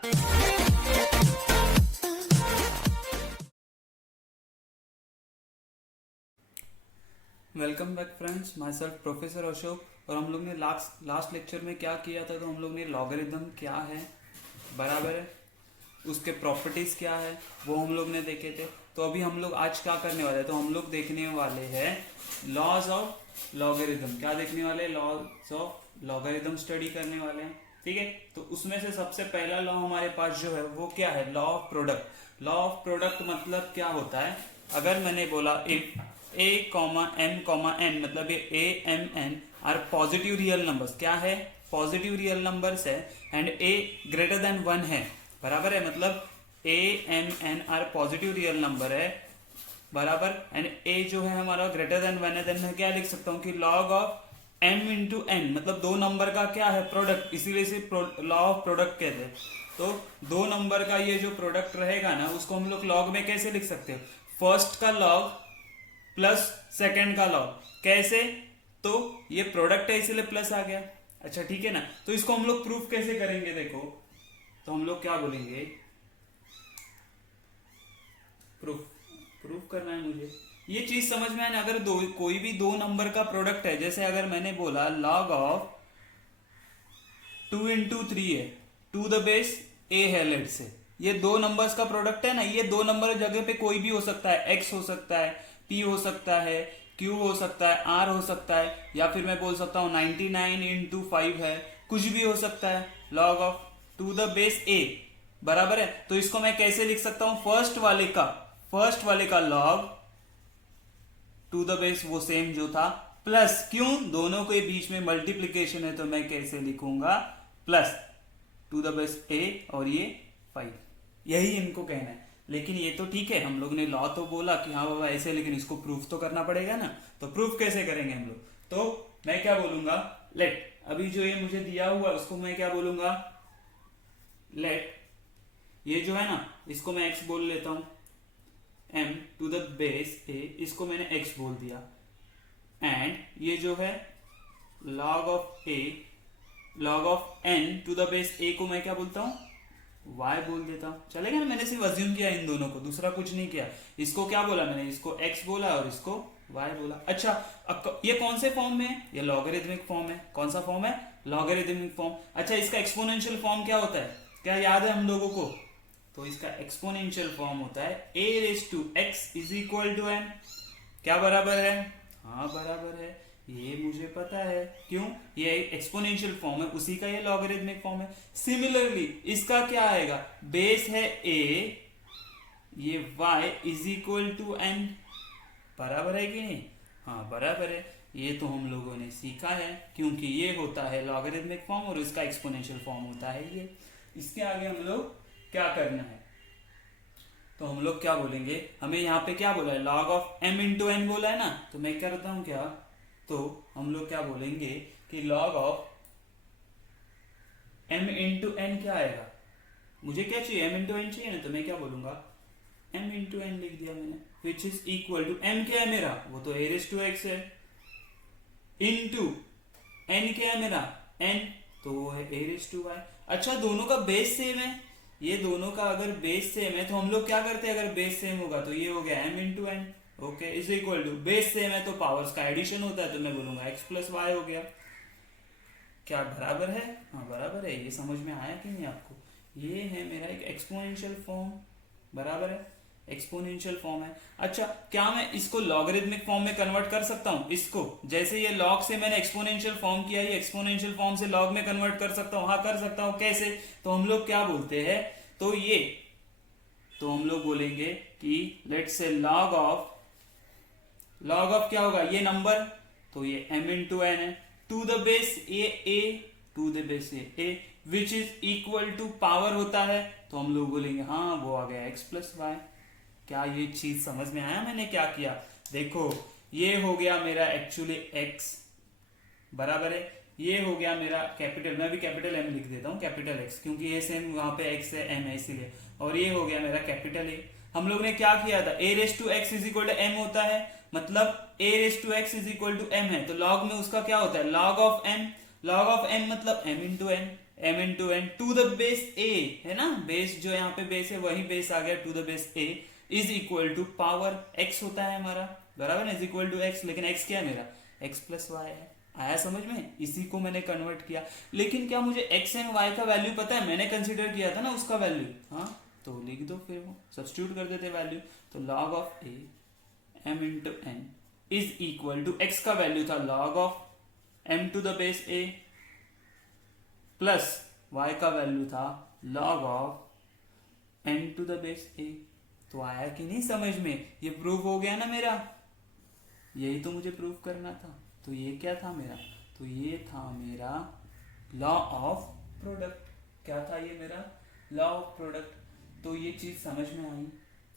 Welcome back friends, my self professor Ashok. और हम लोग ने लास्ट लेक्चर में क्या किया था, तो हम लोग ने लॉगरिदम क्या है, बराबर है, उसके प्रॉपर्टीज क्या है, वो हम लोग ने देखे थे। तो अभी हम लोग आज क्या करने वाले हैं, तो हम लोग देखने वाले हैं लॉज ऑफ लॉगरिदम। क्या देखने वाले हैं? लॉज ऑफ लॉगरिदम स्टडी करने वाले हैं, ठीक है। तो उसमें से सबसे पहला लॉ हमारे पास जो है वो क्या है? Law of product. Law of product मतलब क्या होता है? अगर मैंने बोला इफ a कॉमा n मतलब ये a m n are positive real numbers, क्या है? पॉजिटिव रियल नंबर्स है, एंड a ग्रेटर देन 1 है, बराबर है। मतलब a m n are positive real number है, बराबर, एंड a जो है हमारा ग्रेटर देन 1 है, देन मैं क्या लिख सकता हूँ कि log of m into n, मतलब दो नंबर का क्या है? प्रोडक्ट, इसीलिए से लॉ ऑफ प्रोडक्ट कहते हैं। तो दो नंबर का ये जो प्रोडक्ट रहेगा ना, उसको हम लोग लॉग में कैसे लिख सकते हैं? फर्स्ट का लॉग प्लस सेकंड का लॉग। कैसे? तो ये प्रोडक्ट है इसीलिए प्लस आ गया। अच्छा ठीक है ना। तो इसको हम लोग प्रूफ कैसे करेंगे? देखो, तो हम लोग क्या बोलेंगे, प्रूफ करना है मुझे। ये चीज समझ में आए ना, अगर कोई भी दो नंबर का प्रोडक्ट है, जैसे अगर मैंने बोला log ऑफ 2 इंटू 3 है, टू द बेस a है, लेट से ये दो नंबर्स का प्रोडक्ट है ना, ये दो नंबर जगह पे कोई भी हो सकता है, x हो सकता है, p हो सकता है, q हो सकता है, r हो सकता है, या फिर मैं बोल सकता हूं 99 इंटू 5 है, कुछ भी हो सकता है। log of to the base a, बराबर है। तो इसको मैं कैसे लिख सकता हूं? फर्स्ट वाले का log टू द बेस वो सेम जो था, प्लस, क्यों? दोनों के बीच में मल्टीप्लीकेशन है, तो मैं कैसे लिखूंगा? Plus two the base a और ये 5। यही इनको कहना है। लेकिन ये तो ठीक है, हम लोग ने लॉ तो बोला कि हाँ बाबा ऐसे, लेकिन इसको प्रूफ तो करना पड़ेगा ना। तो प्रूफ कैसे करेंगे हम लोग? तो मैं क्या बोलूंगा, लेट, अभी जो ये मुझे दिया हुआ उसको मैं क्या बोलूंगा, लेट, ये जो है ना इसको मैं x बोल लेता हूं, m to the base a, इसको मैंने x बोल दिया, एंड ये जो है log of n to the base a को मैं क्या बोलता हूं? y बोल देता हूं। चलेगा ना? मैंने सिर्फ अज्यूम किया इन दोनों को, दूसरा कुछ नहीं किया। इसको क्या बोला मैंने? इसको x बोला और इसको y बोला। अच्छा, अब ये कौन से फॉर्म में है? ये लॉगरिथमिक फॉर्म है। कौन सा फॉर्म है? Logarithmic form. अच्छा, इसका एक्सपोनेंशियल फॉर्म क्या होता है? क्या याद है हम लोगों को? तो इसका एक्सपोनेंशियल फॉर्म होता है a raise to x is equal to n। क्या बराबर है? हाँ बराबर है, ये मुझे पता है। क्यों? ये एक्सपोनेंशियल फॉर्म है, उसी का ये लॉगरिथमिक फॉर्म है। सिमिलरली इसका क्या आएगा? बेस है a, ये y is equal to n, बराबर है कि नहीं? हाँ बराबर है। ये तो हम लोगों ने सीखा है, क्योंकि ये होता है लॉगरिथमिक फॉर्म और इसका एक्सपोनेंशियल फॉर्म होता है ये। इसके आगे हम लोग क्या करना है? तो हम लोग क्या बोलेंगे, हमें यहाँ पे क्या बोला है? log of m into N बोला है ना। तो मैं करता हूं क्या, तो हम लोग क्या बोलेंगे कि log of m into N क्या आएगा? मुझे क्या चाहिए? m इंटू एन चाहिए ना, तो मैं क्या बोलूंगा? m इंटू एन लिख दिया मैंने, which is equal to, m क्या है मेरा? वो तो a रेज टू x है, इंटू n क्या है मेरा? n, तो वो है a रेज टू y। अच्छा, दोनों का बेस सेम है, ये दोनों का अगर बेस सेम है तो हम लोग क्या करते हैं? अगर बेस सेम होगा तो ये हो गया m into N, okay, is equal to, base same है तो पावर्स का एडिशन होता है, तो मैं बोलूंगा x प्लस वाई हो गया। क्या बराबर है? हाँ बराबर है। ये समझ में आया कि नहीं आपको? ये है मेरा एक एक्सपोनेंशियल फॉर्म, बराबर है, एक्सपोनेंशियल फॉर्म है। अच्छा, क्या मैं इसको लॉगरिथमिक फॉर्म में कन्वर्ट कर सकता हूं? इसको जैसे ये लॉग से मैंने एक्सपोनेंशियल फॉर्म किया, ये एक्सपोनेंशियल फॉर्म से लॉग में कन्वर्ट कर सकता हूं? हाँ कर सकता हूं। कैसे? तो हम लोग क्या बोलते हैं, तो ये, तो हम लोग बोलेंगे कि लेट्स से लॉग ऑफ क्या होगा? ये नंबर, तो ये m इंटू एन है, to the base a, to the base a, which is equal to power होता है, तो हम लोग बोलेंगे हाँ वो आ गया x प्लस वाई। क्या ये चीज समझ में आया मैंने क्या किया? देखो, ये हो गया मेरा एक्चुअली x, बराबर है, ये हो गया मेरा कैपिटल, मैं भी कैपिटल M लिख देता हूँ, कैपिटल X, क्योंकि ये सेम वहां पे x है, m है इसीलिए। और ये हो गया मेरा कैपिटल A। हम लोग ने क्या किया था? a raise to x is equal to m होता है, मतलब a raise to x is equal to m है, तो log में उसका क्या होता है? log of m, log of m मतलब m into n, m into N to the base a है ना, बेस जो यहाँ पे बेस है वही बेस आ गया to the base a is equal to power x होता है हमारा, बराबर है, इज इक्वल टू x, लेकिन x क्या है मेरा, x प्लस वाई है। आया समझ में, इसी को मैंने कन्वर्ट किया। लेकिन क्या मुझे x एंड y का वैल्यू पता है, मैंने कंसीडर किया था ना उसका वैल्यू, हाँ तो लिख दो, फिर वो सब्स्टिट्यूट कर देते वैल्यू। तो log of a m into N is equal to x का वैल्यू था log of m to the base a plus y का वैल्यू था log of n to the base a। तो आया कि नहीं समझ में, ये प्रूफ हो गया ना मेरा, यही तो मुझे प्रूफ करना था। तो ये क्या था मेरा, तो ये था मेरा लॉ ऑफ प्रोडक्ट। क्या था ये मेरा, लॉ ऑफ प्रोडक्ट। तो ये चीज समझ में आई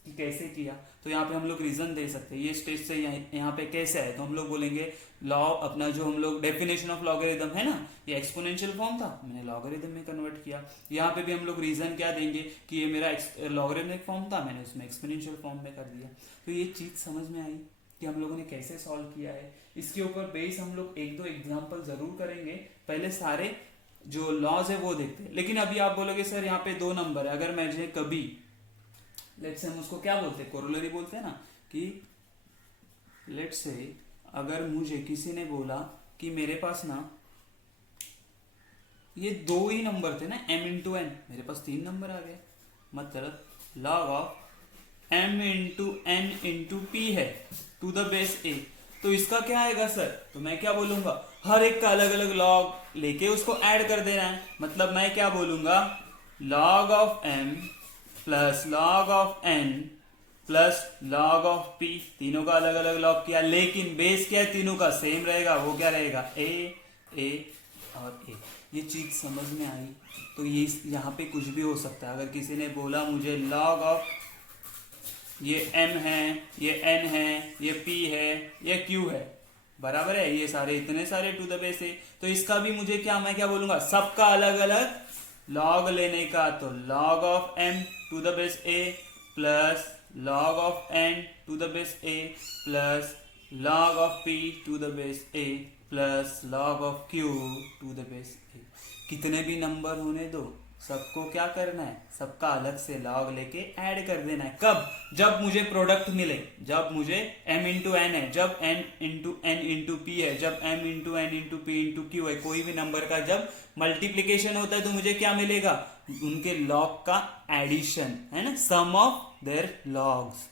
कि कैसे किया। तो यहाँ पे हम लोग रीजन दे सकते हैं, ये स्टेज से यहाँ पे कैसे आए, तो हम लोग बोलेंगे लॉ, अपना जो हम लोग डेफिनेशन ऑफ लॉगरिथम है ना, ये एक्सपोनेंशियल फॉर्म था, मैंने लॉगरिथम में कन्वर्ट किया। यहाँ पे भी हम लोग रीजन क्या देंगे कि ये मेरा लॉगरिथमिक फॉर्म था, मैंने उसमें एक्सपोनेंशियल फॉर्म में कर दिया। तो ये चीज समझ में आई कि हम लोगों ने कैसे सॉल्व किया है। इसके ऊपर बेस हम लोग एक दो एग्जाम्पल जरूर करेंगे, पहले सारे जो लॉज है वो देखते हैं। लेकिन अभी आप बोलोगे सर यहाँ पे 2 नंबर है, अगर मुझे कभी लेट्स से हम उसको क्या बोलते हैं, कोरोलरी बोलते हैं ना, कि लेट्स से अगर मुझे किसी ने बोला कि मेरे पास ना ये 2 ही नंबर थे ना m इंटू एन, मेरे पास 3 नंबर आ गए, मतलब log of m into N into P है टू द बेस a। तो इसका क्या आएगा सर, तो मैं क्या बोलूंगा, हर एक का अलग अलग लॉग लेके उसको ऐड कर देना है। मतलब मैं क्या बोलूंगा, log of m plus log of n plus log of p, तीनों का अलग अलग लॉग किया, लेकिन बेस क्या है, तीनों का सेम रहेगा, वो क्या रहेगा, a और a। ये चीज समझ में आई। तो ये यहाँ पे कुछ भी हो सकता है। अगर किसी ने बोला मुझे log ऑफ ये m है, ये n है, ये p है, ये q है, बराबर है, ये सारे इतने सारे टू द बेस है, तो इसका भी मुझे क्या, मैं क्या बोलूंगा, सबका अलग अलग लॉग लेने का। तो log of m to the base a plus log of n to the base a plus log of p to the base a plus log of q to the base a। कितने भी number होने दो, सबको क्या करना है, सबका अलग से लॉग लेके ऐड कर देना है। कब, जब मुझे प्रोडक्ट मिले, जब मुझे m इंटू एन है, जब n into N into P है, जब m into N into P into Q है, कोई भी नंबर का जब मल्टीप्लीकेशन होता है तो मुझे क्या मिलेगा, उनके लॉग का एडिशन है ना, सम ऑफ देयर लॉग्स।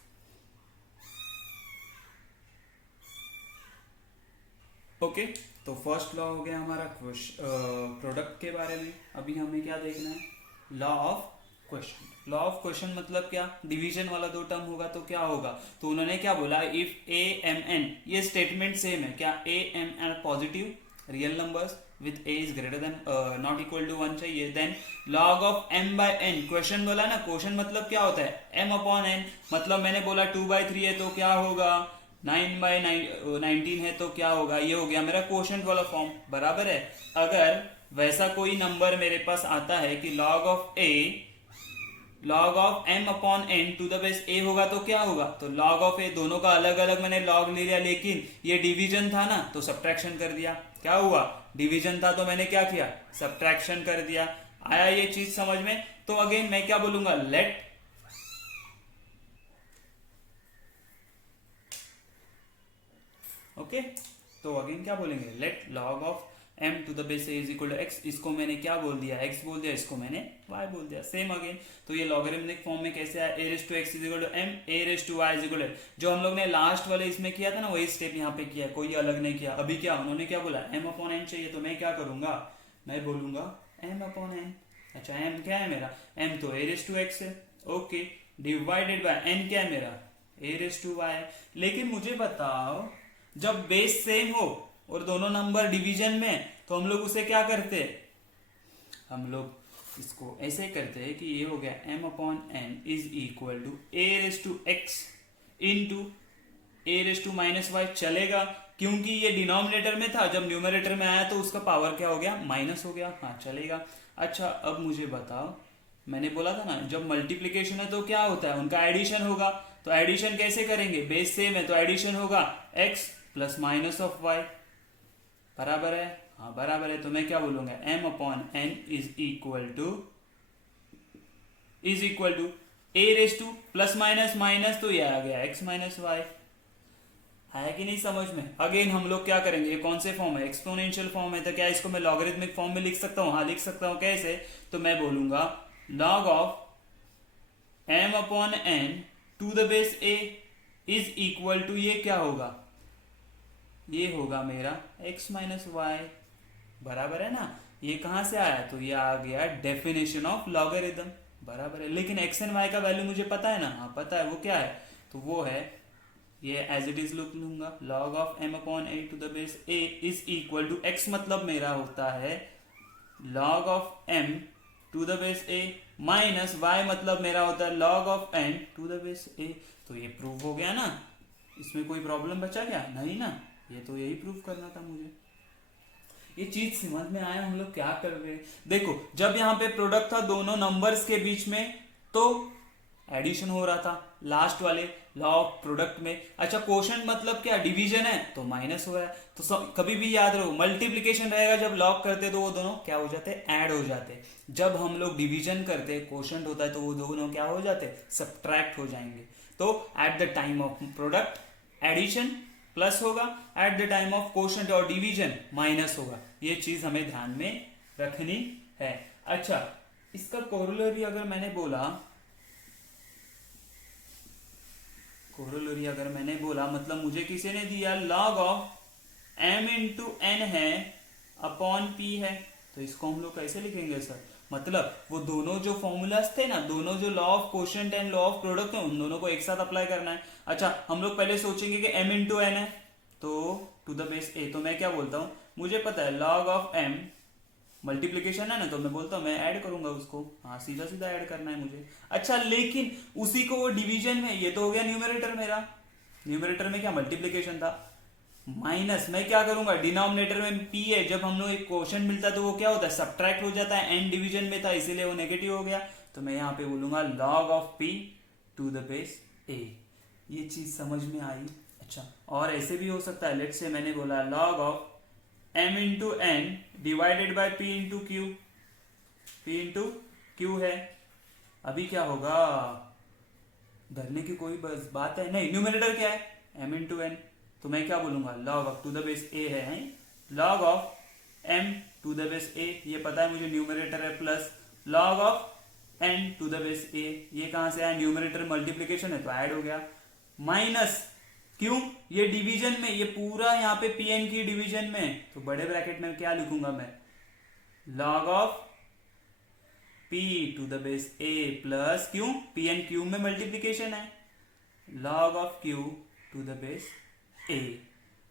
ओके, तो फर्स्ट लॉ हो गया हमारा प्रोडक्ट के बारे में। अभी हमें क्या देखना है, law of question. Law of question मतलब क्या, डिवीजन वाला 2 टर्म होगा तो क्या होगा, तो उन्होंने क्या बोला, इफ a m n, ये स्टेटमेंट सेम है क्या, a m n positive real numbers with a is greater than not equal to 1 चाहिए, then log of m by n, question बोला ना, क्वेश्चन मतलब क्या होता है, m अपॉन n, मतलब मैंने बोला 2/3 है तो क्या होगा, 9/19 है तो क्या होगा, ये हो गया मेरा क्वोशंट वाला फॉर्म, बराबर है। अगर वैसा कोई नंबर मेरे पास आता है कि log of m upon n to the base a होगा तो क्या होगा, तो log ऑफ a, दोनों का अलग अलग मैंने log ले लिया, लेकिन ये डिवीजन था ना तो सब्ट्रैक्शन कर दिया। क्या हुआ, डिवीजन था तो मैंने क्या किया, सब्ट्रैक्शन कर दिया। आया ये चीज समझ में। तो अगेन मैं क्या बोलूंगा, लेट ओके, तो अगेन क्या बोलेंगे, let log of m to the base a is equal to x, इसको मैंने क्या बोल दिया, x बोल दिया, इसको मैंने y बोल दिया, सेम अगेन। तो ये लॉगरिथमिक फॉर्म में कैसे आया, a raise to x is equal to m, a raise to y is equal to, जो हम लोग ने लास्ट वाले इसमें किया था ना वही स्टेप यहाँ पे किया, कोई अलग नहीं किया। अभी क्या उन्होंने क्या बोला, m अपॉन n चाहिए, तो मैं क्या करूंगा, मैं बोलूंगा m अपॉन n। अच्छा m क्या है मेरा, m तो a रेज़ टू x है, ओके, डिवाइडेड बाय n क्या है मेरा, a रेज़ टू y। लेकिन मुझे बताओ, जब बेस सेम हो और दोनों नंबर डिवीजन में, तो हम लोग उसे क्या करते हैं, हम लोग इसको ऐसे करते हैं कि ये हो गया m upon n is equal to a raise to x into a raise to minus Y. चलेगा, क्योंकि ये डिनोमिनेटर में था, जब न्यूमरेटर में आया तो उसका पावर क्या हो गया, माइनस हो गया, हाँ चलेगा। अच्छा अब मुझे बताओ, मैंने बोला था ना जब मल्टीप्लीकेशन है तो क्या होता है, उनका एडिशन होगा, तो एडिशन कैसे करेंगे, बेस सेम है तो एडिशन होगा x plus minus of y, बराबर है, हाँ बराबर है, तो मैं क्या बोलूंगा m upon n is equal to a raise to plus minus minus, तो ये आ गया x माइनस वाई। है कि नहीं समझ में? अगेन हम लोग क्या करेंगे, ये कौन से फॉर्म है, एक्सपोनेंशियल फॉर्म है, तो क्या इसको मैं लॉगरिथमिक फॉर्म में लिख सकता हूँ? हाँ लिख सकता हूँ। कैसे? तो मैं बोलूंगा log of m upon n to the base a is equal to, ये क्या होगा, ये होगा मेरा x माइनस वाई, बराबर है ना। ये कहां से आया, तो ये आ गया डेफिनेशन ऑफ लॉगरिथम, बराबर है। लेकिन x एंड y का वैल्यू मुझे पता है ना, हाँ पता है, वो क्या है, तो वो है ये एज इट इज लिख लूंगा, log of m upon a to the base a is equal to, x मतलब मेरा होता है log of m to the base a minus y मतलब मेरा होता है log of n to the base a। तो ये प्रूव हो गया ना, इसमें कोई प्रॉब्लम बचा क्या? नहीं ना, ये तो यही प्रूव करना था मुझे। ये चीज समझ में आया हम लोग क्या कर रहे हैं? देखो जब यहाँ पे प्रोडक्ट था दोनों नंबर्स के बीच में, तो एडिशन हो रहा था लास्ट वाले लॉ ऑफ प्रोडक्ट में। अच्छा क्वोशंट मतलब क्या, डिवीजन है, तो माइनस हो रहा है। तो कभी भी याद रहो, मल्टीप्लीकेशन रहेगा जब लॉग करते तो वो दोनों क्या हो जाते हैं, ऐड हो जाते हैं। जब हम लोग डिवीजन करते हैं, क्वोशंट होता है, तो वो दोनों क्या हो जाते हैं, सब्ट्रैक्ट हो जाएंगे। तो at the time of product addition plus होगा, at the time of quotient और डिवीजन माइनस होगा। ये चीज हमें ध्यान में रखनी है। अच्छा इसका कोरोलरी अगर मैंने बोला, कोरोलरी अगर मैंने बोला मतलब मुझे किसी ने दिया log of m into N है अपॉन p है, तो इसको हम लोग कैसे लिखेंगे सर? मतलब वो दोनों जो फॉर्मूलाज थे ना, दोनों जो law of quotient and law of product है, उन दोनों को एक साथ अप्लाई करना है। अच्छा हम लोग पहले सोचेंगे कि m इंटू एन है, तो टू द बेस a, तो मैं क्या बोलता हूँ, मुझे पता है log ऑफ m मल्टीप्लीकेशन है ना, तो मैं बोलता हूँ मैं ऐड करूंगा उसको, हाँ सीधा सीधा ऐड करना है मुझे। अच्छा लेकिन उसी को वो डिवीजन में, ये तो हो गया न्यूमरेटर मेरा, न्यूमरेटर में क्या मल्टीप्लीकेशन था, माइनस मैं क्या करूंगा, डिनोमिनेटर में p है, जब हम लोग एक क्वोशंट मिलता है तो वो क्या होता है, सब्ट्रैक्ट हो जाता है, n डिवीजन में था इसीलिए वो नेगेटिव हो गया। तो मैं यहाँ पे बोलूंगा log of p to the base a। ये चीज समझ में आई? अच्छा और ऐसे भी हो सकता है, लेट्स से मैंने बोला log of m into N divided by p into Q, p into Q है। अभी क्या होगा, धरने की कोई बस बात है नहीं, न्यूमरेटर क्या है m इंटू एन, तो मैं क्या बोलूंगा log of to the base a है log of m to the base a, ये पता है मुझे न्यूमरेटर है, plus log of n to the base a, ये कहां से आया, न्यूमरेटर मल्टीप्लीकेशन है तो ऐड हो गया, माइनस क्यों, ये डिवीजन में, ये पूरा यहाँ पे pn की डिवीजन में, तो बड़े ब्रैकेट में क्या लिखूंगा मैं, log of p to the base a plus क्यों, pn क्यूब में मल्टीप्लीकेशन है, log of q to the base a।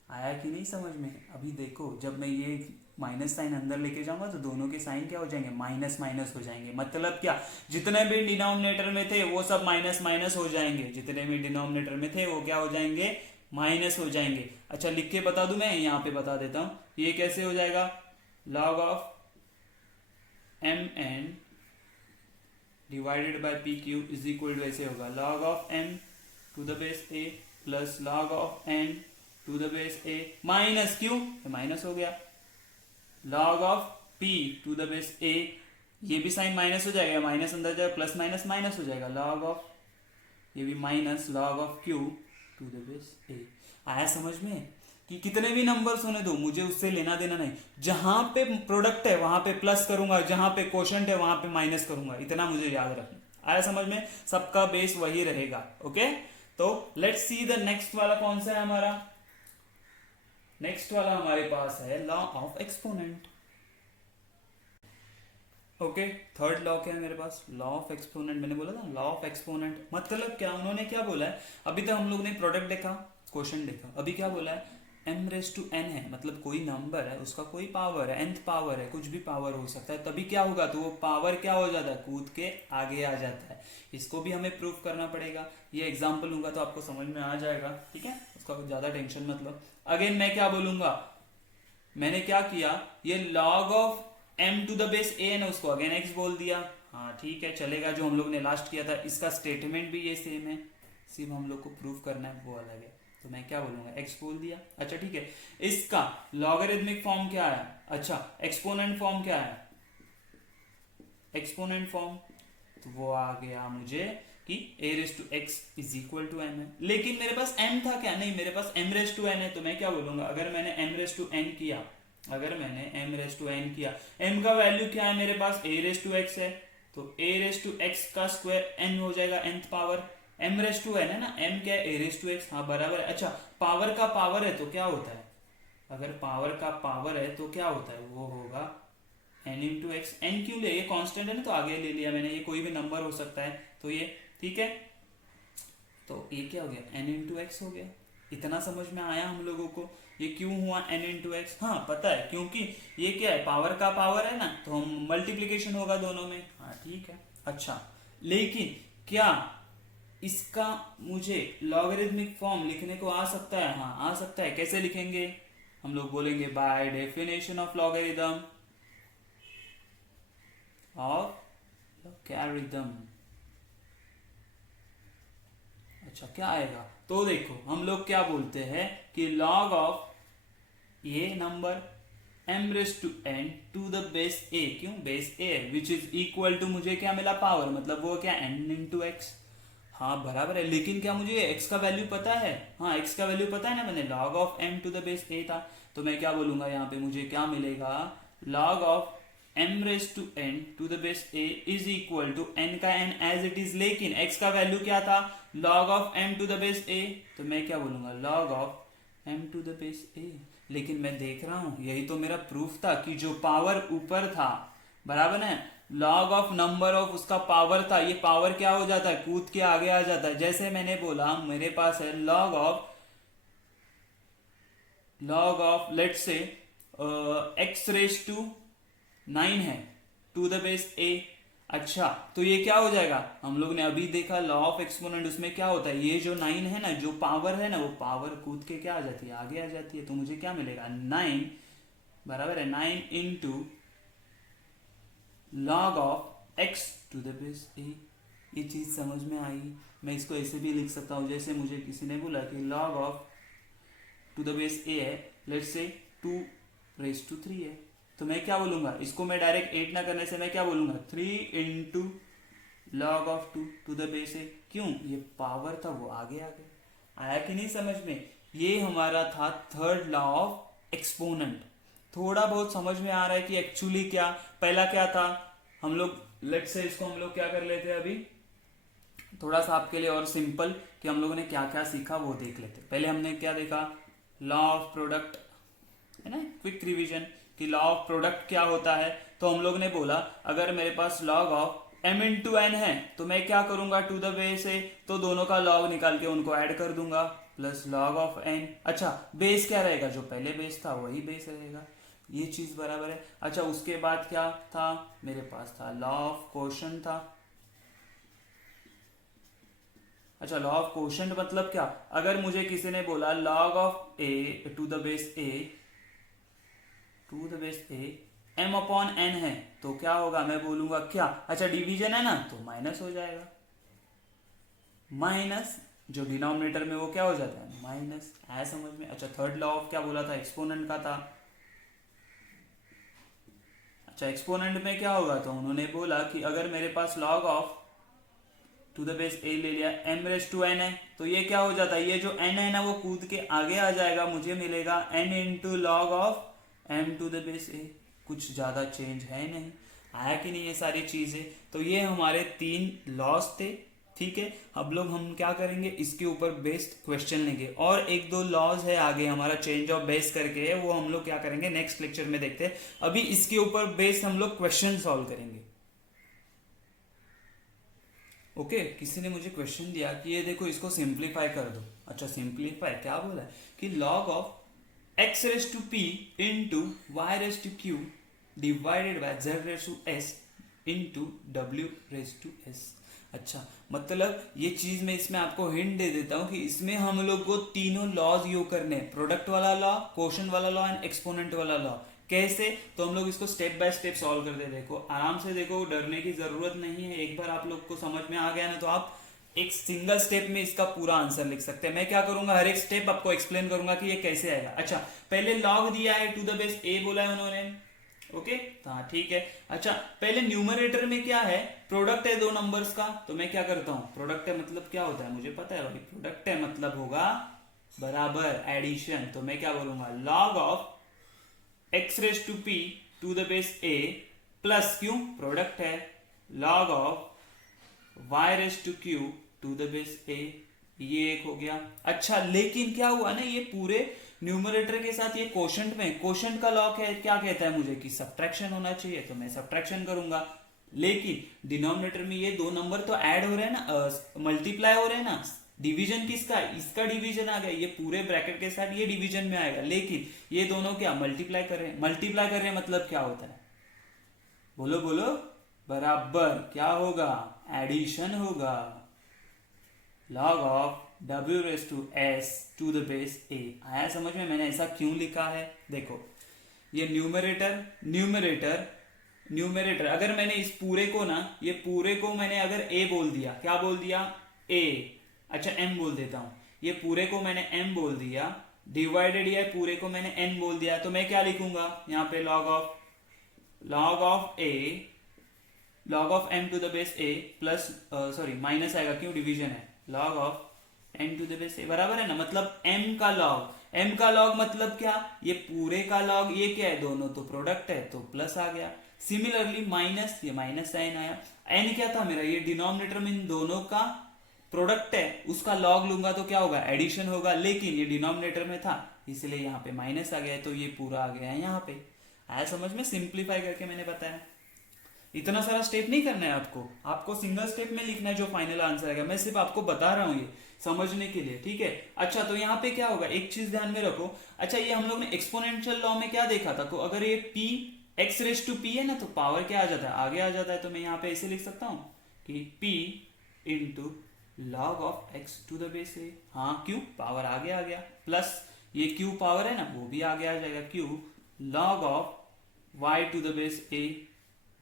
आया कि नहीं समझ में? अभी देखो जब मैं ये माइनस साइन अंदर लेके जाऊंगा तो दोनों के साइन क्या हो जाएंगे, माइनस माइनस हो जाएंगे। मतलब क्या, जितने भी डिनोमिनेटर में थे वो सब माइनस माइनस हो जाएंगे, जितने भी डिनोमिनेटर में थे वो क्या हो जाएंगे, माइनस हो जाएंगे। अच्छा लिख के बता दूं, मैं यहाँ पे बता देता हूँ, ये कैसे हो जाएगा, log of M N divided by P Q is equal to, ऐसे होगा log of m to the base a plus log of n to the base a minus Q, minus हो गया, log of p to the base a, ये भी sign minus हो जाएगा, minus अंदर जाएगा, प्लस माइनस माइनस हो जाएगा, log ऑफ, ये भी minus log of q to the base a। आया समझ में कि कितने भी नंबर्स होने दो, मुझे उससे लेना देना नहीं, जहां पे प्रोडक्ट है वहां पे प्लस करूंगा, जहां पे क्वोशंट है वहां पे माइनस करूंगा, इतना मुझे याद रखना। आया समझ में? सबका बेस वही रहेगा। ओके तो लेट्स सी द नेक्स्ट वाला कौन सा है हमारा, नेक्स्ट वाला हमारे पास है law of exponent. Okay third law क्या है मेरे पास, लॉ ऑफ एक्सपोनेंट। मैंने बोला था लॉ ऑफ एक्सपोनेंट मतलब क्या, उन्होंने क्या बोला है, अभी तक हम लोग ने प्रोडक्ट देखा, क्वेश्चन देखा, अभी क्या बोला है, m रेस टू n है, मतलब कोई नंबर है उसका कोई पावर है, nth पावर है, कुछ भी पावर हो सकता है, तभी क्या होगा, तो वो पावर क्या हो जाता है, कूद के आगे आ जाता है। इसको भी हमें प्रूफ करना पड़ेगा, ये एग्जाम्पल लूंगा तो आपको समझ में आ जाएगा, ठीक है, उसका कुछ ज्यादा टेंशन मतलब। अगेन मैं क्या बोलूंगा, मैंने क्या किया, ये log of m to the base a है ना, उसको अगेन x बोल दिया, हाँ ठीक है चलेगा, जो हम लोग ने लास्ट किया था, इसका स्टेटमेंट भी ये सेम है, सिर्फ हम लोग को प्रूफ करना है वो अलग है। तो मैं क्या बोलूंगा, x बोल दिया। अच्छा ठीक है, इसका लॉगरिथमिक फॉर्म क्या है, अच्छा एक्सपोनेंट फॉर्म क्या है, एक्सपोनेंट फॉर्म, तो वो आ गया मुझे कि a raise to x is equal to m है। लेकिन मेरे पास m था क्या, नहीं मेरे पास m रेस टू n है, तो मैं क्या बोलूंगा, अगर मैंने m रेस टू n किया, अगर मैंने m रेस टू n किया, m का वैल्यू क्या है मेरे पास, a रेस टू x है, तो a रेस टू x का स्क्वायर n हो जाएगा, nth power, m raise to n है ना, m क्या है, a रेस टू x, हाँ बराबर है। अच्छा पावर का पावर है तो क्या होता है, अगर पावर का पावर है तो क्या होता है, वो होगा n इंटू एक्स। n क्यों ले, ये कांस्टेंट है ना, तो आगे ले लिया मैंने, ये कोई भी नंबर हो सकता है, तो ये ठीक है, तो ये क्या हो गया, n इंटू एक्स हो गया। इतना समझ में आया हम लोगों को, ये क्यों हुआ n इंटू एक्स, हाँ पता है, क्योंकि ये क्या है, पावर का पावर है ना, तो हम मल्टीप्लीकेशन होगा दोनों में, हाँ ठीक है। अच्छा लेकिन क्या इसका मुझे लॉगरिथमिक फॉर्म लिखने को आ सकता है, हाँ आ सकता है। कैसे लिखेंगे, हम लोग बोलेंगे by definition of logarithm of logarithm. अच्छा क्या आएगा, तो देखो हम लोग क्या बोलते हैं कि log ऑफ ये number m raise to n to the base a, क्यों बेस a है, विच इज इक्वल टू, मुझे क्या मिला पावर, मतलब वो क्या n इंटू एक्स, हाँ बराबर है। लेकिन क्या मुझे x का वैल्यू पता है, हाँ x का वैल्यू पता है ना, मैंने log of m to the base a था, तो मैं क्या बोलूंगा यहाँ पे, मुझे क्या मिलेगा, log of m raise to n to the base a is equal to n का n एज इट इज, लेकिन x का वैल्यू क्या था, log of m to the base a, तो मैं क्या बोलूंगा log of m to the base a। लेकिन मैं देख रहा हूं, यही तो मेरा प्रूफ था कि जो पावर ऊपर था, बराबर है, log ऑफ नंबर ऑफ उसका पावर था, ये पावर क्या हो जाता है, कूद के आगे आ जाता है। जैसे मैंने बोला मेरे पास है log ऑफ लेट से x रेस टू 9 है टू द बेस a। अच्छा तो ये क्या हो जाएगा, हम लोग ने अभी देखा लॉ ऑफ एक्सपोनेंट, उसमें क्या होता है, ये जो 9 है ना, जो पावर है ना, वो पावर कूद के क्या आ जाती है, आगे आ जाती है, तो मुझे क्या मिलेगा 9 बराबर है 9 into log of x to the base a। ये चीज समझ में आई, मैं इसको ऐसे भी लिख सकता हूँ, जैसे मुझे किसी ने बोला कि log of to the base a है, लेट्स से 2 रेस टू 3 है, तो मैं क्या बोलूंगा, इसको मैं डायरेक्ट 8 ना करने से मैं क्या बोलूंगा 3 into log of 2 to the base A. क्यों, ये पावर था वो आगे आ गया। आया कि नहीं समझ में, ये हमारा था थर्ड लॉ ऑफ एक्सपोनेंट। थोड़ा बहुत समझ में आ रहा है कि एक्चुअली क्या, पहला क्या था, हम लोग लेट्स से इसको हम लोग क्या कर लेते हैं अभी, थोड़ा सा आपके लिए और सिंपल कि हम लोगों ने क्या क्या सीखा वो देख लेते। पहले हमने क्या देखा, लॉ ऑफ प्रोडक्ट, है ना, क्विक रिवीजन कि लॉ ऑफ प्रोडक्ट क्या होता है। तो हम लोग ने बोला अगर मेरे पास log of m into N है तो मैं क्या करूंगा टू द बेस ए, तो दोनों का लॉग निकाल के उनको ऐड कर दूंगा प्लस लॉग ऑफ n। अच्छा बेस क्या रहेगा, जो पहले बेस था वही बेस रहेगा, ये चीज बराबर है। अच्छा उसके बाद क्या था, मेरे पास था लॉ ऑफ कोशेंट था। अच्छा लॉ ऑफ कोशेंट मतलब क्या, अगर मुझे किसी ने बोला log of A to the base A to the base A m upon n है तो क्या होगा, मैं बोलूंगा क्या, अच्छा डिवीजन है ना तो माइनस हो जाएगा, माइनस जो डिनोमिनेटर में वो क्या हो जाता है माइनस, आया समझ में। अच्छा थर्ड लॉ ऑफ क्या बोला था, एक्सपोनेंट का था। अच्छा एक्सपोनेंट में क्या होगा, तो उन्होंने बोला कि अगर मेरे पास log of to the base A ले लिया m रेस टू n है तो ये क्या हो जाता है, ये जो n है ना वो कूद के आगे आ जाएगा, मुझे मिलेगा n into log of m to the base A. कुछ ज्यादा चेंज है नहीं, आया कि नहीं ये सारी चीजें। तो ये हमारे 3 लॉस थे, ठीक है। अब लोग हम क्या करेंगे, इसके ऊपर बेस्ड क्वेश्चन लेंगे, और 1-2 लॉज है आगे हमारा चेंज ऑफ बेस करके है, वो हम लोग क्या करेंगे नेक्स्ट लेक्चर में देखते हैं। अभी इसके ऊपर बेस्ड हम लोग क्वेश्चन सॉल्व करेंगे। ओके किसी ने मुझे क्वेश्चन दिया कि ये देखो इसको सिंप्लीफाई कर दो। अच्छा सिंप्लीफाई क्या बोला है कि log of x raise to p into y raise to q divided by z raise to s into w raise to s। अच्छा मतलब ये चीज मैं इसमें आपको हिंट दे देता हूं कि इसमें हम लोग को तीनों लॉज यूज करने, प्रोडक्ट वाला लॉ, कोशेंट वाला लॉ एंड एक्सपोनेंट वाला लॉ। कैसे, तो हम लोग इसको स्टेप बाय स्टेप सॉल्व कर दे, देखो आराम से देखो, डरने की जरूरत नहीं है। एक बार आप लोग को समझ में आ गया ना तो आप एक सिंगल स्टेप में इसका पूरा आंसर लिख सकते हैं। मैं क्या करूंगा, हर एक स्टेप आपको एक्सप्लेन करूंगा कि ये कैसे आएगा। अच्छा, पहले लॉग दिया है, टू द बेस ए बोला है उन्होंने, ओके, हाँ ठीक है। अच्छा, पहले न्यूमरेटर में क्या है, प्रोडक्ट है दो नंबर्स का, तो मैं क्या करता हूं, प्रोडक्ट है मतलब क्या होता है मुझे पता है भाई, प्रोडक्ट है मतलब होगा बराबर एडिशन। तो मैं क्या बोलूंगा, log of X raise to P to the base A plus, क्यों प्रोडक्ट है, log of y raise to Q to the base A, ये एक हो गया। अच्छा, लेकिन क्या हुआ ना, ये पूरे न्यूमरेटर के साथ ये कोशंट में, कोशंट का लॉ क्या कहता है मुझे कि सब्ट्रैक्शन होना चाहिए, तो मैं सब्ट्रैक्शन करूंगा। लेकिन डिनोमिनेटर में ये दो नंबर तो ऐड हो रहे हैं ना, मल्टीप्लाई हो रहे हैं ना, डिवीजन किसका, इसका डिवीजन आ गया, ये पूरे ब्रैकेट के साथ ये डिवीजन में आएगा, लेकिन ये दोनों क्या मल्टीप्लाई कर रहे हैं, मल्टीप्लाई कर रहे हैं मतलब क्या होता है, बोलो बोलो, बराबर क्या होगा, एडिशन होगा। Log of w raise to s to the base a, आया समझ में, मैंने ऐसा क्यों लिखा है, देखो ये न्यूमरेटर न्यूमरेटर न्यूमरेटर, अगर मैंने इस पूरे को ना, ये पूरे को मैंने अगर a बोल दिया, क्या बोल दिया a, अच्छा m बोल देता हूं, ये पूरे को मैंने m बोल दिया, डिवाइडेड या पूरे को मैंने n बोल दिया, तो मैं क्या लिखूंगा यहाँ पे, log of a, log of m to the base a plus, sorry minus आएगा, क्यों डिवीजन है, log of n to the base a, बराबर है ना, मतलब m का लॉग, m का लॉग मतलब क्या, ये पूरे का लॉग, ये क्या है, दोनों तो प्रोडक्ट है तो प्लस आ गया। सिमिलरली माइनस, ये माइनस साइन आया, n क्या था मेरा, ये डिनोमिनेटर में इन दोनों का प्रोडक्ट है, उसका लॉग लूंगा तो क्या होगा, एडिशन होगा, लेकिन ये डिनोमिनेटर में था इसलिए यहाँ पे माइनस आ गया, तो ये पूरा आ गया है यहाँ पे। आया समझ में, सिंप्लीफाई करके मैंने बताया। इतना सारा स्टेप नहीं करना है आपको, आपको सिंगल स्टेप में लिखना है जो फाइनल आंसर आएगा, मैं सिर्फ आपको बता रहा हूं ये समझने के लिए, ठीक है। अच्छा, तो यहाँ पे क्या होगा, एक चीज ध्यान में रखो, अच्छा ये हम लोग ने एक्सपोनेंशियल लॉ में क्या देखा था, तो अगर ये p x raise to p है ना, तो पावर क्या आ जाता है, आगे आ जाता है, तो मैं यहाँ पे ऐसे लिख सकता हूं कि p into log of x to the base a, हाँ क्यों, पावर आगे आ गया, प्लस ये q पावर है ना, वो भी आगे आ जाएगा, q log of y to the base a,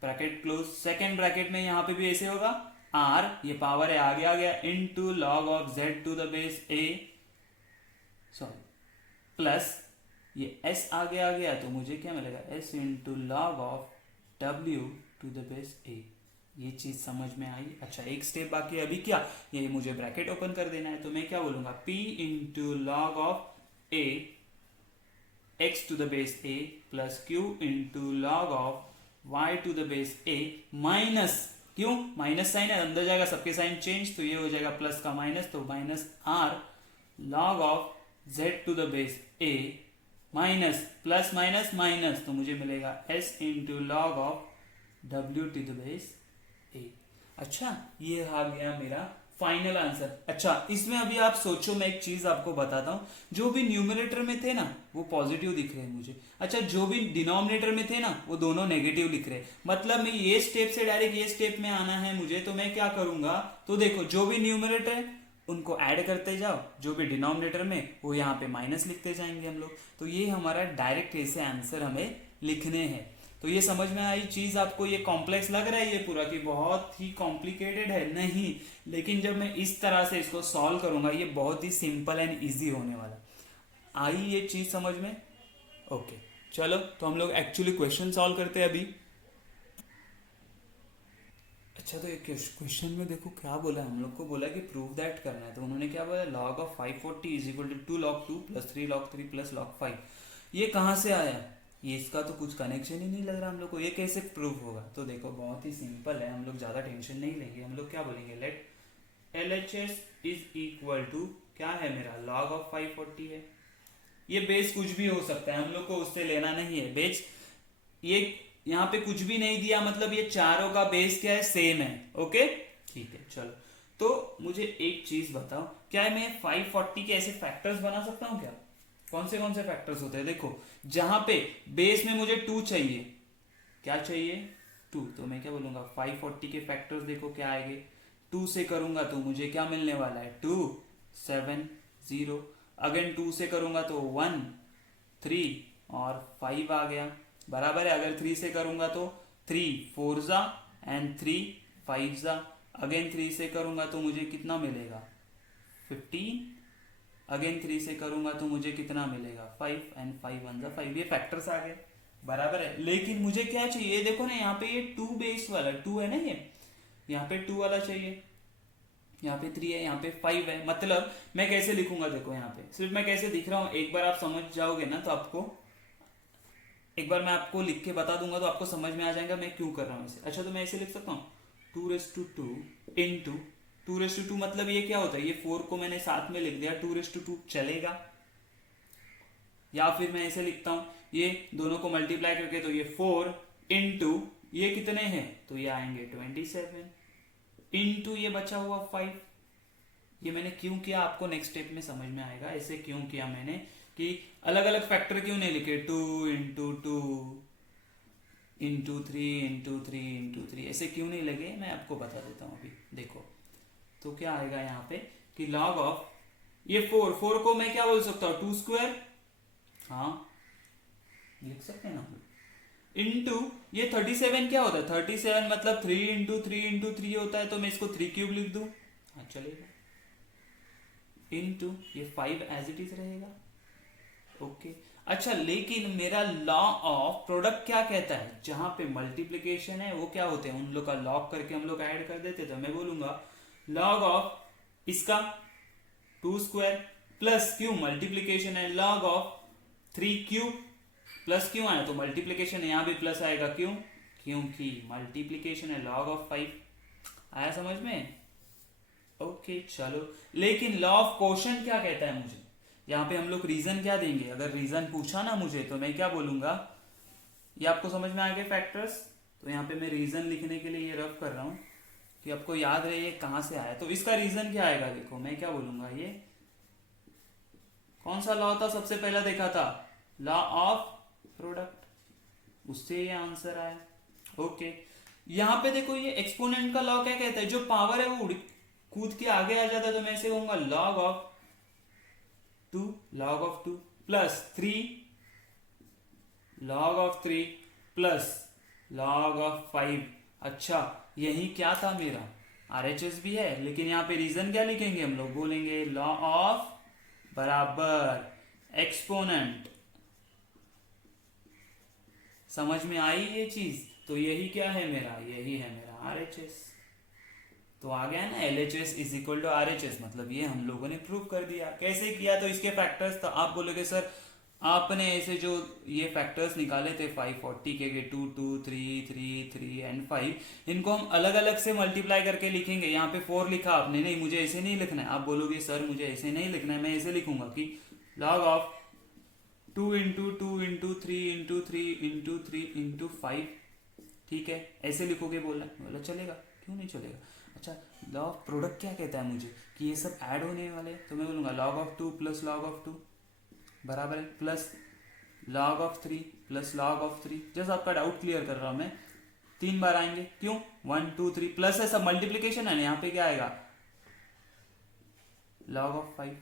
bracket close, second bracket में यहां पे भी ऐसे होगा, r ये पावर है आगे आ गया, into log of z to the base a, sorry plus ये s आगे आ गया, तो मुझे क्या मिलेगा, s into log of w to the base a। ये चीज समझ में आई। अच्छा, एक स्टेप बाकी है अभी, क्या ये मुझे ब्रैकेट ओपन कर देना है, तो मैं क्या बोलूंगा, p into log of a x to the base a plus q into log of y to the base a minus, क्यों माइनस साइन है, अंदर जाएगा सबके साइन चेंज, तो ये हो जाएगा प्लस का माइनस, तो minus r log of z to the base a minus plus minus minus, तो मुझे मिलेगा s into log of w to the base a। अच्छा, ये आ गया मेरा फाइनल आंसर। अच्छा, इसमें अभी आप सोचो, मैं एक चीज आपको बताता हूं, जो भी न्यूमरेटर में थे ना वो पॉजिटिव दिख रहे हैं मुझे, अच्छा जो भी डिनोमिनेटर में थे ना वो दोनों नेगेटिव लिख रहे हैं, मतलब मैं ये स्टेप से डायरेक्ट ये स्टेप में आना है मुझे, तो मैं क्या करूंगा, तो देखो जो भी न्यूमरेटर है उनको ऐड करते जाओ, जो भी डिनोमिनेटर में वो यहाँ पे माइनस लिखते जाएंगे हम लोग, तो ये हमारा डायरेक्ट ऐसे आंसर हमें लिखने हैं। तो ये समझ में आई चीज आपको, ये कॉम्प्लेक्स लग रहा है ये पूरा कि बहुत ही कॉम्प्लिकेटेड है, नहीं, लेकिन जब मैं इस तरह से इसको सॉल्व करूंगा ये बहुत ही सिंपल एंड इजी होने वाला। आई ये चीज समझ में, ओके चलो, तो हम लोग एक्चुअली क्वेश्चन सॉल्व करते हैं अभी। अच्छा, तो एक क्वेश्चन में देखो क्या बोला, हम लोग को बोला कि प्रूव दैट करना है, तो उन्होंने क्या बोला, log of 540 is equal to 2 log 2 plus 3 log 3 plus log 5। ये कहाँ से आया, ये इसका तो कुछ कनेक्शन ही नहीं लग रहा हम लोग को, ये कैसे प्रूव होगा, तो देखो बहुत ही सिंपल है, हम लोग ज्यादा टेंशन नहीं लेंगे, हम लोग क्या बोलेंगे, let LHS is equal to क्या है मेरा, लॉग ऑफ 540 है, ये बेस कुछ भी हो सकता है, हम लोग को उससे लेना नहीं है बेस, ये यहाँ पे कुछ भी नहीं दिया, मतलब ये चारों का बेस क्या है, सेम है, ओके ठीक है। चलो, तो मुझे एक चीज बताओ, क्या मैं 540 के ऐसे फैक्टर्स बना सकता हूँ क्या, कौन से फैक्टर्स होते हैं, देखो जहां पे बेस में मुझे 2 चाहिए, क्या चाहिए 2, तो मैं क्या बोलूंगा 540 के फैक्टर्स देखो क्या आएंगे, 2 से करूंगा तो मुझे क्या मिलने वाला है, 2 7 0, अगेन 2 से करूंगा तो 1 3 और 5 आ गया, बराबर है, अगर 3 से करूंगा तो 3 4 जा एंड 3 5 जा, अगेन 3 से करूंगा तो मुझे कितना मिलेगा 15, अगेन 3 से करूंगा तो मुझे कितना मिलेगा 5 एंड 5 1 जा 5, ये फैक्टर्स आ गए बराबर है। लेकिन मुझे क्या चाहिए, देखो ना यहाँ पे ये 2 बेस वाला 2 है ना, ये यहाँ पे 2 वाला चाहिए, यहाँ पे 3 है, यहाँ पे 5 है। मतलब मैं कैसे लिखूंगा, देखो यहाँ पे सिर्फ मैं कैसे दिख रहा हूँ, एक बार आप समझ जाओगे ना तो आपको, एक बार मैं आपको लिख के बता दूंगा तो आपको समझ में आ जाएगा मैं क्यों कर रहा हूँ इसे। अच्छा तो मैं ऐसे लिख सकता हूँ 2^2 इंटू 2^2, मतलब ये क्या होता है, ये 4 को मैंने साथ में लिख दिया, 2^2 चलेगा। या फिर मैं ऐसे लिखता हूँ, ये दोनों को मल्टीप्लाई करके तो ये 4 इंटू ये कितने हैं, तो ये आएंगे 27 इंटू ये बचा हुआ 5। ये मैंने क्यों किया आपको नेक्स्ट स्टेप में समझ में आएगा, ऐसे क्यों किया मैंने, कि अलग अलग फैक्टर क्यों नहीं लिखे, 2 इंटू 2 इंटू 3 इंटू 3 इंटू 3, ऐसे क्यों नहीं लगे मैं आपको बता देता हूँ अभी। देखो तो क्या आएगा यहाँ पे कि लॉग ऑफ ये 4 को मैं क्या बोल सकता हूँ 2 स्क्वायर, हाँ लिख सकते हैं ना, इंटू ये 37 क्या होता है 37 मतलब 3 इंटू 3 इंटू 3 होता है, तो मैं इसको 3 क्यूब लिख दूं, हाँ चलेगा, इंटू ये 5 एज इट इज रहेगा। ओके अच्छा, लेकिन मेरा लॉ ऑफ प्रोडक्ट क्या कहता है, जहां पे मल्टीप्लीकेशन है वो क्या होते हैं, उन लोग का लॉग करके हम लोग ऐड कर देते, तो मैं बोलूंगा लॉग ऑफ इसका 2 स्क्वायर प्लस क्यों मल्टीप्लीकेशन है लॉग ऑफ 3 क्यूब, प्लस क्यों आया तो मल्टीप्लीकेशन है, यहां भी प्लस आएगा, क्यों, क्योंकि मल्टीप्लीकेशन है लॉग ऑफ 5। आया समझ में, ओके चलो। लेकिन लॉ ऑफ क्वोशंट क्या कहता है मुझे, यहाँ पे हम लोग रीजन क्या देंगे, अगर रीजन पूछा ना मुझे तो मैं क्या बोलूंगा, ये आपको समझ में आ गए फैक्टर्स, तो यहाँ पे मैं रीजन लिखने के लिए ये रफ कर रहा हूँ कि आपको याद रहे ये कहां से आया। तो इसका रीजन क्या आएगा, देखो मैं क्या बोलूंगा, ये कौन सा लॉ था सबसे पहला देखा था, लॉ ऑफ प्रोडक्ट, उससे ये आंसर आया। ओके यहाँ पे देखो ये एक्सपोनेंट का लॉ क्या कहता है, जो पावर है वो कूद के आगे आ जाता है, तो मैं ऐसे कहूंगा log of 2 plus 3 log of 3 plus log of 5। अच्छा यही क्या था मेरा आरएचएस भी है, लेकिन यहाँ पे रीजन क्या लिखेंगे हम लोग, बोलेंगे लॉ ऑफ बराबर एक्सपोनेंट। समझ में आई ये चीज, तो यही क्या है मेरा, यही है मेरा आरएचएस। तो आ गया ना LHS is equal to RHS, मतलब ये हम लोगों ने प्रूव कर दिया। कैसे किया, तो इसके फैक्टर्स, तो आप बोलोगे सर आपने ऐसे जो ये फैक्टर्स निकाले थे 540 के 2 2 3 3 3 एंड 5, इनको हम अलग अलग से मल्टीप्लाई करके लिखेंगे। यहाँ पे 4 लिखा आपने, नहीं मुझे ऐसे नहीं लिखना है, आप बोलोगे सर मुझे ऐसे नहीं लिखना है, मैं ऐसे लिखूंगा कि log of 2 into 2 into 3 into 3 into 3 into 5, ठीक है ऐसे लिखोगे, बोला चलेगा, क्यों नहीं चलेगा। अच्छा लॉ ऑफ प्रोडक्ट क्या कहता है मुझे कि ये सब ऐड होने वाले, तो मैं बोलूंगा log of 2 plus log of 2 बराबर है plus log of 3 plus log of 3। Just आपका डाउट क्लियर कर रहा हूं मैं, 3 बार आएंगे, क्यों 1 2 3 प्लस है, सब मल्टीप्लीकेशन है, यहाँ पे क्या आएगा लॉग ऑफ 5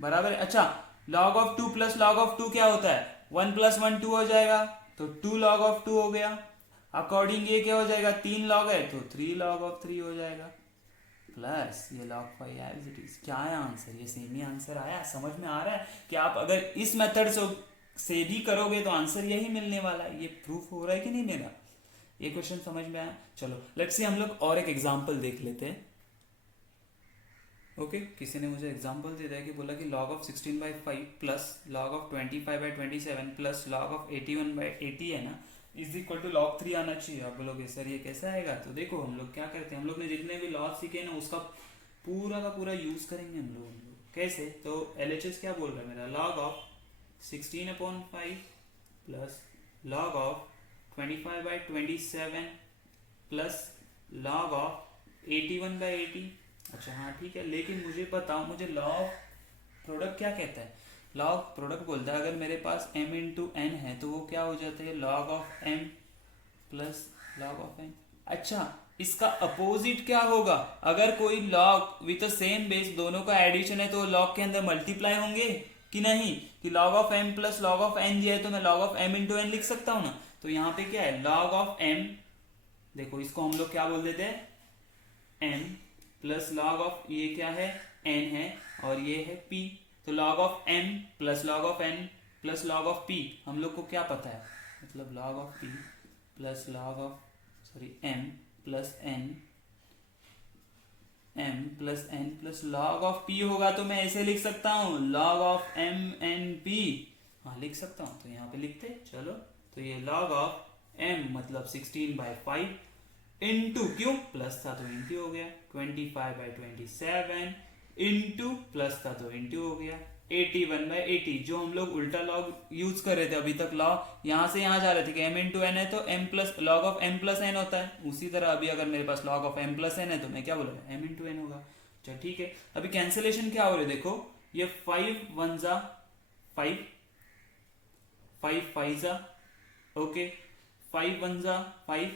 बराबर है। अच्छा log of 2 plus log of 2 क्या होता है, 1 प्लस 1 2 हो जाएगा, तो 2 लॉग ऑफ 2 हो गया। अकॉर्डिंग ये क्या हो जाएगा, 3 लॉग है तो 3 लॉग ऑफ 3 हो जाएगा, प्लस ये लॉग 5 एज इट इज। क्या आया आंसर, ये सेम ही आंसर आया। समझ में आ रहा है कि आप अगर इस मेथड से भी करोगे तो आंसर यही मिलने वाला है। ये प्रूफ हो रहा है कि नहीं मेरा, ये क्वेश्चन समझ में आया। चलो लेट्स सी हम लोग और एक एग्जांपल देख लेते हैं। ओके किसी ने मुझे एग्जांपल दे दिया कि बोला कि log of 16/5 plus log of 25/27 plus log of 81/80 है ना, इज इक्वल टू log 3 आना चाहिए। आप बोलोगे सर ये कैसे आएगा, तो देखो हम लोग क्या करते हैं, हम लोग ने जितने भी लॉ सीखे ना उसका पूरा का पूरा यूज करेंगे हम लोग। कैसे, तो एलएचएस क्या बोल रहा है मेरा, log of 16/5 plus log of 25/27 plus log of 81/80। अच्छा हाँ ठीक है, लेकिन मुझे बताओ मुझे लॉ ऑफ प्रोडक्ट क्या कहता है। लॉ ऑफ प्रोडक्ट बोलता है अगर मेरे पास m इंटू एन है तो वो क्या हो जाता है log of m plus log of n। अच्छा इसका अपोजिट क्या होगा, अगर कोई log विथ सेम बेस दोनों का एडिशन है तो log के अंदर मल्टीप्लाई होंगे कि नहीं, कि log of m plus log of n दिया है तो मैं log of m into n लिख सकता हूँ ना। तो यहाँ पे क्या है log ऑफ m, देखो इसको हम लोग क्या बोल देते हैं m प्लस लॉग ऑफ ये क्या है n है और ये है p, तो log of m plus log of n plus log of p हम लोग को क्या पता है, मतलब log of p plus log of m plus n m plus n plus log of p होगा, तो मैं ऐसे लिख सकता हूँ log of m n p, हाँ लिख सकता हूँ, तो यहाँ पे लिखते चलो, तो ये log ऑफ m मतलब 16/5 इंटू क्यों प्लस था तो इंटू हो गया 25/27 इंटू प्लस था तो इंटू हो गया 81/80, जो हम लोग उल्टा लॉग यूज कर रहे थे अभी तक, लॉग यहाँ से यहाँ जा रहे थे कि m इंटू एन है तो m plus log of m plus n होता है, उसी तरह अभी अगर मेरे पास log of m plus n है तो मैं क्या बोलूँगा m इंटू n होगा। चलो ठीक है, अभी कैंसिलेशन क्या हो रहा है देखो, ये 5 1 जा 5 5 5 जा ओके, 5 1 जा 5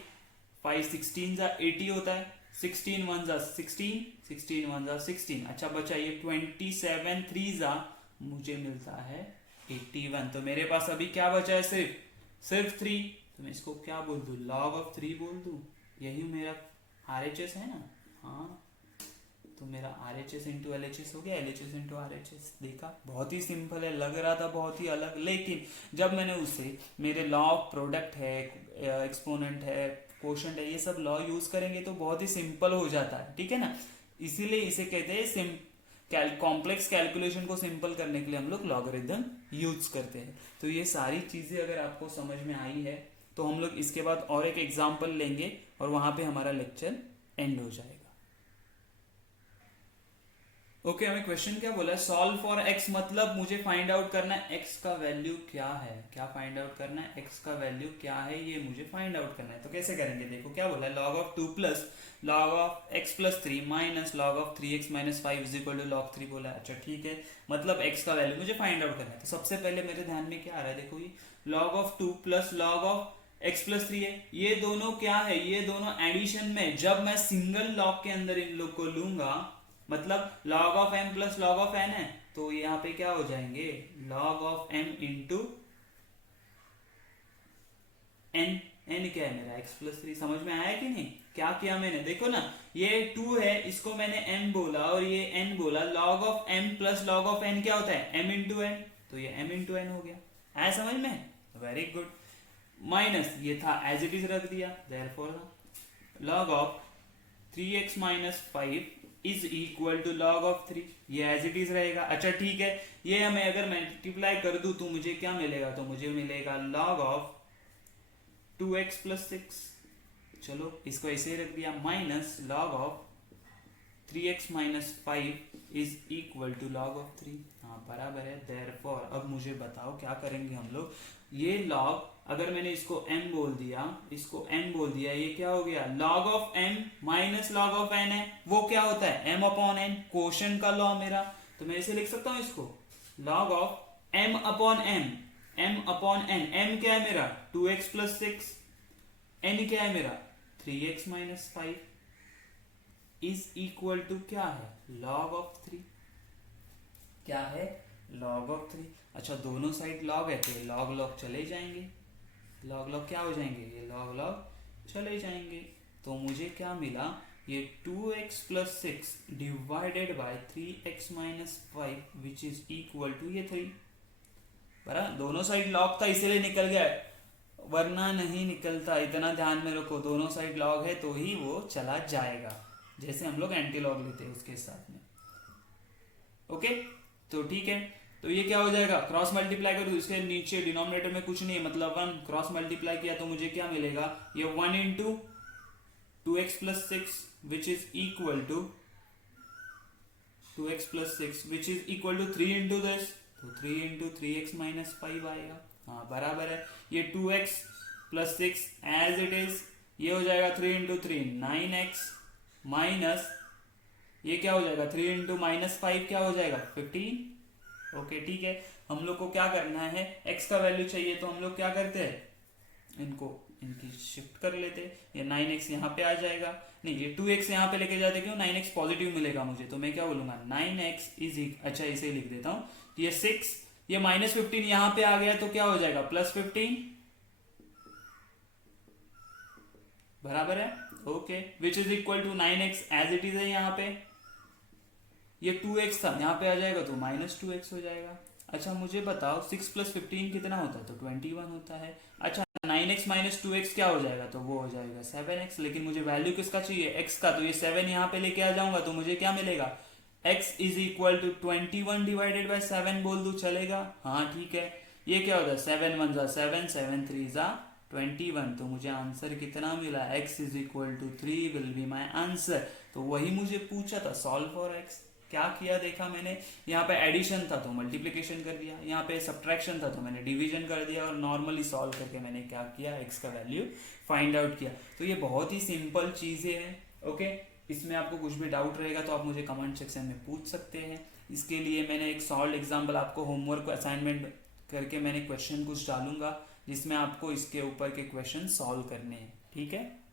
5 16 जा 80 होता है, 16 1 जा 16 16 1 जा 16, अच्छा बचा ये 27 3 जा मुझे मिलता है 81, तो मेरे पास अभी क्या बचा है सिर्फ 3, तो मैं इसको क्या बोल दूं log ऑफ 3 बोल दूं, यही मेरा RHS है ना, हाँ तो मेरा RHS इंटू LHS हो गया, LHS इंटू RHS, देखा बहुत ही सिंपल है, लग रहा था बहुत ही अलग, लेकिन जब मैंने उसे मेरे लॉ ऑफ प्रोडक्ट है, एक्सपोनेंट है, कोशेंट है, ये सब लॉ यूज करेंगे तो बहुत ही सिंपल हो जाता है, ठीक है ना, इसीलिए इसे कहते हैं कॉम्प्लेक्स कैलकुलेशन को सिंपल करने के लिए हम लोग लॉगरिथम यूज करते हैं। तो ये सारी चीजें अगर आपको समझ में आई है तो हम लोग इसके बाद और एक एग्जाम्पल लेंगे और वहां पे हमारा लेक्चर एंड हो जाएगा। ओके हमें क्वेश्चन क्या बोला है, सॉल्व फॉर x, मतलब मुझे फाइंड आउट करना है x का वैल्यू क्या है, क्या फाइंड आउट करना है x का वैल्यू क्या है, ये मुझे फाइंड आउट करना है, तो कैसे करेंगे देखो क्या बोला है, log of 2 plus log of x plus 3 minus log of 3x minus 5 is equal to log 3 बोला है, अच्छा ठीक है, मतलब x का वैल्यू मुझे फाइंड आउट करना है, तो सबसे पहले मेरे ध्यान में क्या आ रहा है देखो, ये log of 2 plus log of x plus 3 है, ये दोनों क्या है, ये दोनों एडिशन में, जब मैं सिंगल log के अंदर इन लोग को लूंगा, मतलब log of m plus log of n है, तो यहाँ पे क्या हो जाएंगे log of m into n, n क्या है मेरा x प्लस 3, समझ में आया कि नहीं, क्या किया मैंने देखो ना, ये 2 है इसको मैंने m बोला और ये n बोला, log of m plus log of n क्या होता है m इंटू n, तो ये m इंटू n हो गया, आया समझ में, वेरी गुड, माइनस ये था एज इट इज रख दिया, therefore log of 3x minus 5 is equal to log of 3, ये एज इट इज रहेगा, अच्छा ठीक है, ये हमें अगर मल्टीप्लाई कर दूं तो मुझे क्या मिलेगा, तो मुझे मिलेगा लॉग ऑफ 2x प्लस 6, चलो इसको ऐसे ही रख दिया, minus log of 3x minus 5 is equal to log of 3, हाँ बराबर है, देयरफॉर अब मुझे बताओ क्या करेंगे हम लोग, ये लॉग अगर मैंने इसको m बोल दिया, इसको n बोल दिया, ये क्या हो गया log of m minus log of n है, वो क्या होता है m अपॉन n, कोशेंट का लॉ मेरा, तो मैं इसे लिख सकता हूं इसको log of m upon n, m upon n, m क्या है मेरा 2x प्लस 6, n क्या है मेरा 3x minus 5 is equal to क्या है log ऑफ 3, क्या है log ऑफ 3, अच्छा दोनों साइड log है तो log log चले जाएंगे, log log क्या हो जाएंगे, ये log log चले जाएंगे, तो मुझे क्या मिला, ये 2x plus 6 divided by 3x minus 5 which is equal to ये 3, बराबर, दोनों साइड log था इसीलिए निकल गया, वरना नहीं निकलता, इतना ध्यान में रखो, दोनों साइड log है तो ही वो चला जाएगा, जैसे हम लोग एंटी लॉग लेते हैं उसके साथ में, ओके तो ठीक है, तो ये क्या हो जाएगा, क्रॉस मल्टीप्लाई करूँ, इसके नीचे डिनोमिनेटर में कुछ नहीं है, मतलब 1 क्रॉस मल्टीप्लाई किया तो मुझे क्या मिलेगा, ये 1 into 2x plus 6 which is equal to 2x plus 6 which is equal to 3 into this, तो 3 इंटू 3x माइनस 5 आएगा, हाँ बराबर है, ये 2x plus 6 as it is, ये हो जाएगा 3 इंटू 3 9x माइनस, ये क्या हो जाएगा 3 इंटू माइनस 5 क्या हो जाएगा 15, ओके ठीक है, हम लोग को क्या करना है, x का वैल्यू चाहिए तो हम लोग क्या करते हैं, इनकी शिफ्ट कर लेते, ये 9x यहाँ पे आ जाएगा, नहीं ये 2x यहाँ पे लेके जाते, क्यों 9x पॉजिटिव मिलेगा मुझे, तो मैं क्या बोलूंगा 9x इज, अच्छा इसे लिख देता हूँ, ये 6, ये माइनस 15 यहाँ पे आ गया तो क्या हो जाएगा प्लस 15, बराबर है, okay, which is equal to 9x as it is है यहाँ पे, ये 2x था, यहाँ पे आ जाएगा तो -2x हो जाएगा। अच्छा मुझे बताओ 6 + 15 कितना होता है, तो 21 होता है। अच्छा 9x - 2x क्या हो जाएगा, तो वो हो जाएगा 7x। लेकिन मुझे वैल्यू किसका चाहिए, x का, तो ये 7 यहाँ पे लेके आ जाऊंगा तो मुझे क्या मिलेगा, x is equal to 21 divided by 7 बोल दूं, चलेगा? हाँ ठीक है। ये क्या होता है, 7 × 1 = 7, 7 × 3 = 21। तो मुझे आंसर कितना मिला, x is equal to 3 will be my answer. तो वही मुझे पूछा था, सॉल्व फॉर x। क्या किया देखा मैंने, यहाँ पे एडिशन था तो मल्टीप्लिकेशन कर दिया, यहाँ पे सब्ट्रैक्शन था तो मैंने डिवीजन कर दिया, और नॉर्मली सॉल्व करके मैंने क्या किया, x का वैल्यू फाइंड आउट किया। तो ये बहुत ही सिंपल चीज़ें हैं। ओके, इसमें आपको कुछ भी डाउट रहेगा तो आप मुझे कमेंट सेक्शन में पूछ सकते हैं। इसके लिए मैंने एक सॉल्व एग्जाम्पल आपको होमवर्क असाइनमेंट करके मैंने क्वेश्चन कुछ डालूंगा, जिसमें आपको इसके ऊपर के क्वेश्चन सॉल्व करने हैं। ठीक है।